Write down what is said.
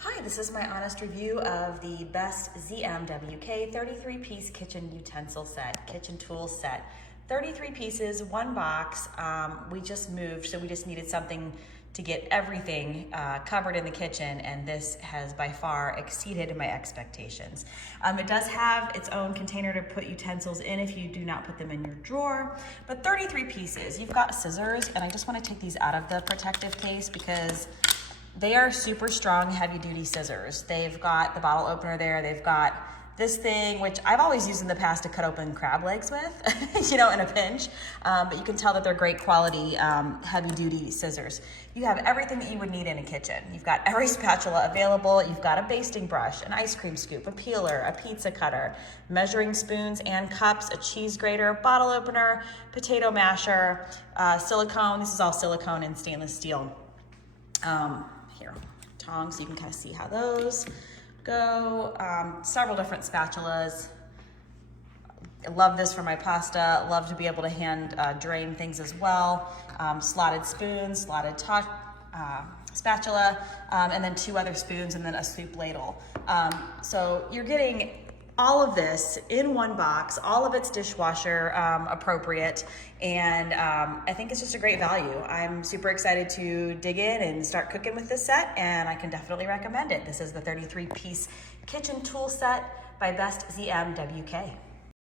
Hi, this is my honest review of the Best ZMWK 33-piece kitchen utensil set, kitchen tool set. 33 pieces, one box. We just moved, so we just needed something to get everything covered in the kitchen, and this has by far exceeded my expectations. It does have its own container to put utensils in if you do not put them in your drawer, but 33 pieces. You've got scissors, and I just want to take these out of the protective case because they are super strong, heavy duty scissors. They've got the bottle opener there. They've got this thing, which I've always used in the past to cut open crab legs with, in a pinch. But you can tell that they're great quality, heavy duty scissors. You have everything that you would need in a kitchen. You've got every spatula available. You've got a basting brush, an ice cream scoop, a peeler, a pizza cutter, measuring spoons and cups, a cheese grater, bottle opener, potato masher, silicone. This is all silicone and stainless steel. Here, tongs, so you can kind of see how those go. Several different spatulas. I love this for my pasta. Love to be able to hand drain things as well. Slotted spoons, slotted spatula, and then two other spoons, and then a soup ladle. So you're getting all of this in one box. All of it's dishwasher appropriate, and I think it's just a great value. I'm super excited to dig in and start cooking with this set, and I can definitely recommend it. This is the 33-piece kitchen tool set by Best ZMWK.